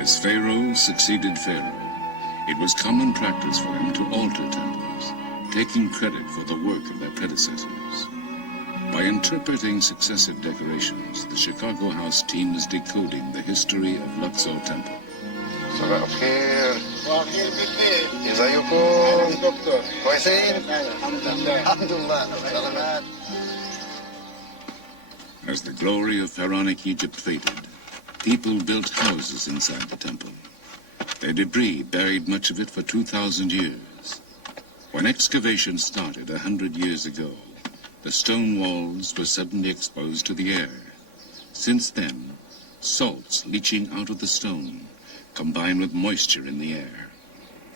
As Pharaoh succeeded Pharaoh, it was common practice for them to alter temples, taking credit for the work of their predecessors. By interpreting successive decorations, the Chicago House team is decoding the history of Luxor Temple. صباح الخير. صباح الخير بخير. ازيكم؟ دكتور. كويسين؟ الحمد لله. سلامات. As the glory of pharaonic Egypt faded, people built houses inside the temple. Their debris buried much of it for 2,000 years. When excavations started 100 years ago, the stone walls were suddenly exposed to the air. Since then, salts leaching out of the stone combine with moisture in the air,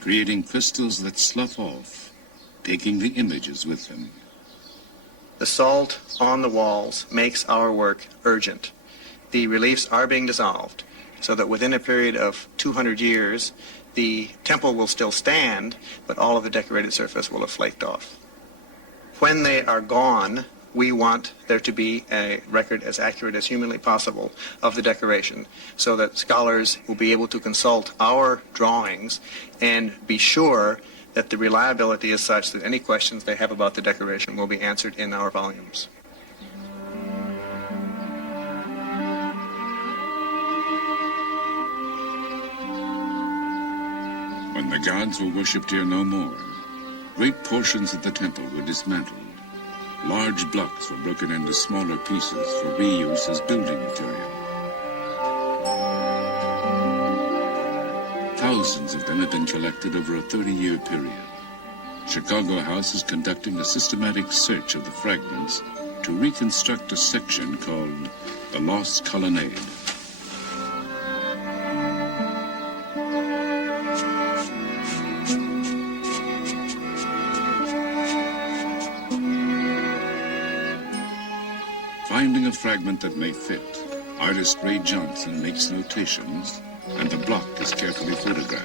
creating crystals that slough off, taking the images with them. The salt on the walls makes our work urgent. The reliefs are being dissolved, so that within a period of 200 years, the temple will still stand, but all of the decorated surface will have flaked off. When they are gone, we want there to be a record as accurate as humanly possible of the decoration, so that scholars will be able to consult our drawings and be sure that the reliability is such that any questions they have about the decoration will be answered in our volumes. When the gods were worshipped here no more, great portions of the temple were dismantled. Large blocks were broken into smaller pieces for reuse as building material. Thousands of them have been collected over a 30-year period. Chicago House is conducting a systematic search of the fragments to reconstruct a section called the Lost Colonnade. Finding a fragment that may fit, artist Ray Johnson makes notations, and the block is carefully photographed.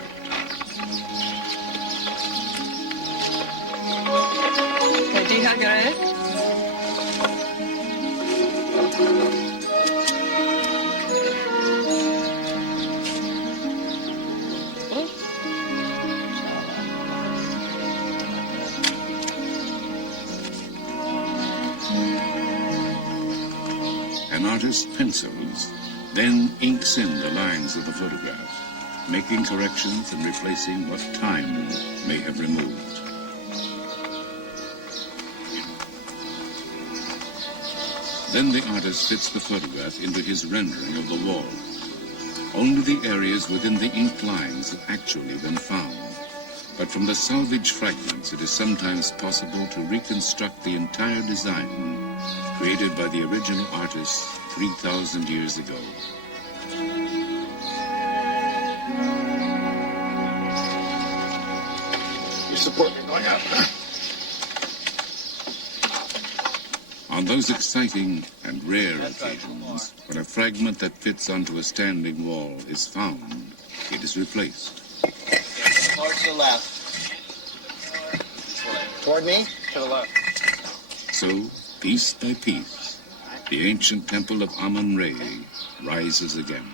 An artist pencils, then inks in the lines of the photograph, making corrections and replacing what time may have removed. Then the artist fits the photograph into his rendering of the wall. Only the areas within the inked lines have actually been found. But from the salvaged fragments, it is sometimes possible to reconstruct the entire design created by the original artist 3,000 years ago. You support me going out? On those exciting and rare occasions, when a fragment that fits onto a standing wall is found, it is replaced. More to the left. Toward me? To the left. So, piece by piece, the ancient temple of Amun-Re rises again.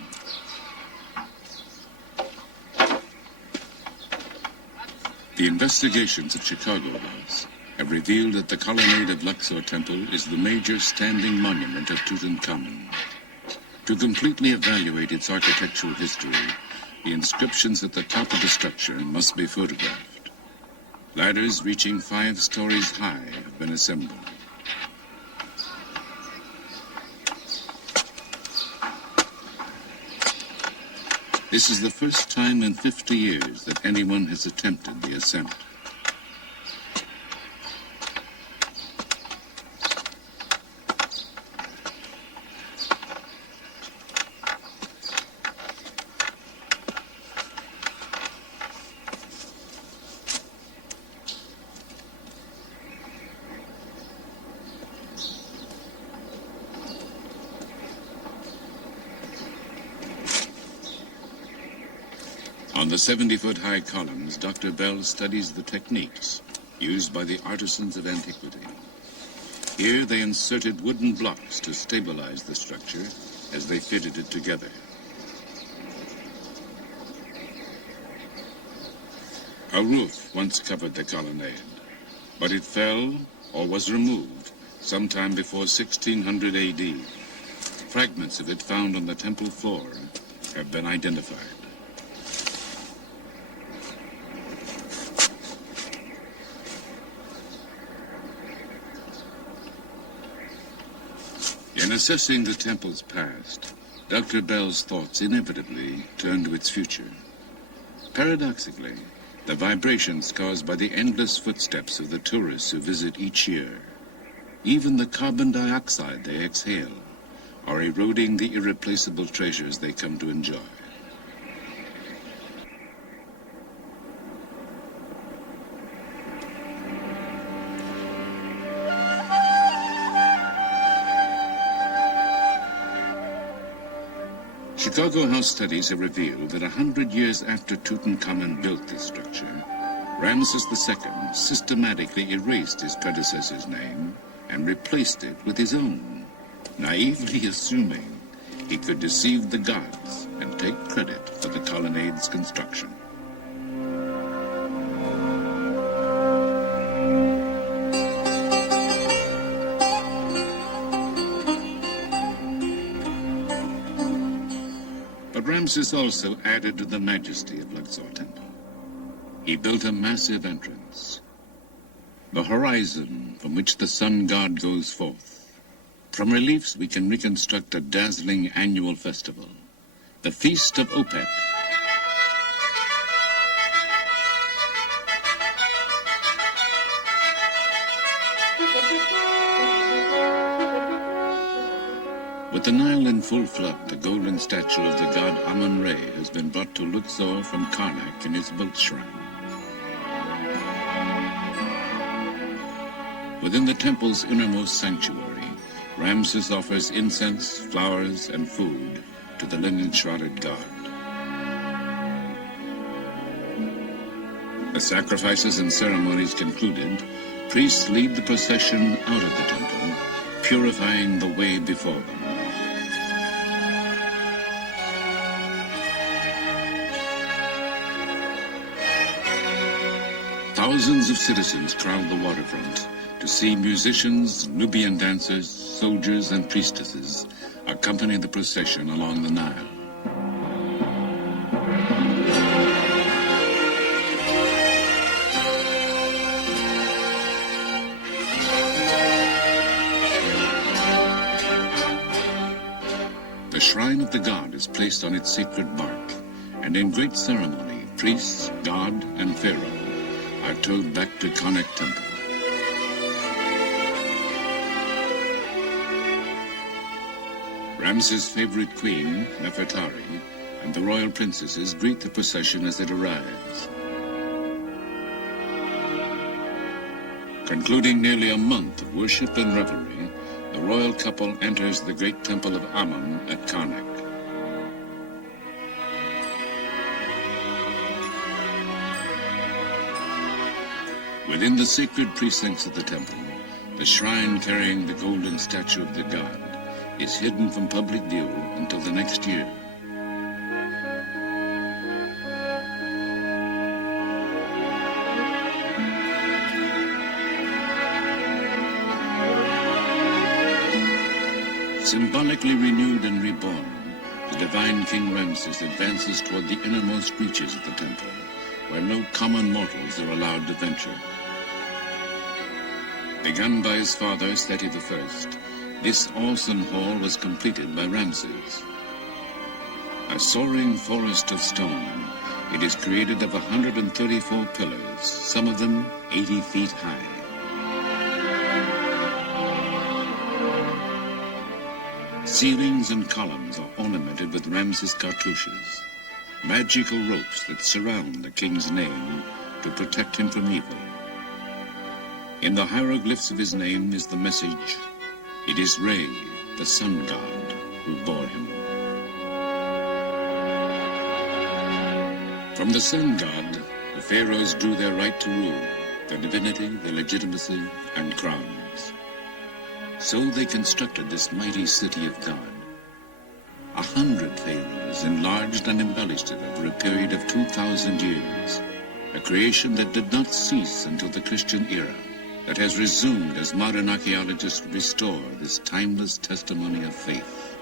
The investigations of Chicago House have revealed that the Colonnade of Luxor Temple is the major standing monument of Tutankhamun. To completely evaluate its architectural history, the inscriptions at the top of the structure must be photographed. Ladders reaching 5 stories high have been assembled. This is the first time in 50 years that anyone has attempted the ascent. On the 70-foot-high columns, Dr. Bell studies the techniques used by the artisans of antiquity. Here they inserted wooden blocks to stabilize the structure as they fitted it together. A roof once covered the colonnade, but it fell or was removed sometime before 1600 AD. Fragments of it found on the temple floor have been identified. In assessing the temple's past, Dr. Bell's thoughts inevitably turn to its future. Paradoxically, the vibrations caused by the endless footsteps of the tourists who visit each year, even the carbon dioxide they exhale, are eroding the irreplaceable treasures they come to enjoy. Chicago House studies have revealed that 100 years after Tutankhamun built this structure, Ramses II systematically erased his predecessor's name and replaced it with his own, naively assuming he could deceive the gods and take credit for the colonnade's construction. But Ramses also added to the majesty of Luxor Temple. He built a massive entrance, the horizon from which the sun god goes forth. From reliefs we can reconstruct a dazzling annual festival, the Feast of Opet. With the Nile in full flood, the golden statue of the god Amun-Re has been brought to Luxor from Karnak in his boat shrine. Within the temple's innermost sanctuary, Ramses offers incense, flowers, and food to the linen-shrouded god. The sacrifices and ceremonies concluded, priests lead the procession out of the temple, purifying the way before them. Thousands of citizens crowd the waterfront to see musicians, Nubian dancers, soldiers, and priestesses accompany the procession along the Nile. The shrine of the god is placed on its sacred bark, and in great ceremony, priests, god, and pharaoh are towed back to Karnak Temple. Ramses' favorite queen, Nefertari, and the royal princesses greet the procession as it arrives. Concluding nearly a month of worship and revelry, the royal couple enters the great temple of Amun at Karnak. Within the sacred precincts of the temple, the shrine carrying the golden statue of the god is hidden from public view until the next year. Symbolically renewed and reborn, the divine King Ramses advances toward the innermost reaches of the temple, where no common mortals are allowed to venture. Begun by his father, Seti I, this awesome hall was completed by Ramses. A soaring forest of stone, it is created of 134 pillars, some of them 80 feet high. Ceilings and columns are ornamented with Ramses cartouches, magical ropes that surround the king's name to protect him from evil. In the hieroglyphs of his name is the message, "It is Re, the sun god, who bore him." From the sun god, the pharaohs drew their right to rule, their divinity, their legitimacy, and crowns. So they constructed this mighty city of God. 100 pharaohs enlarged and embellished it over a period of 2,000 years, a creation that did not cease until the Christian era, that has resumed as modern archaeologists restore this timeless testimony of faith.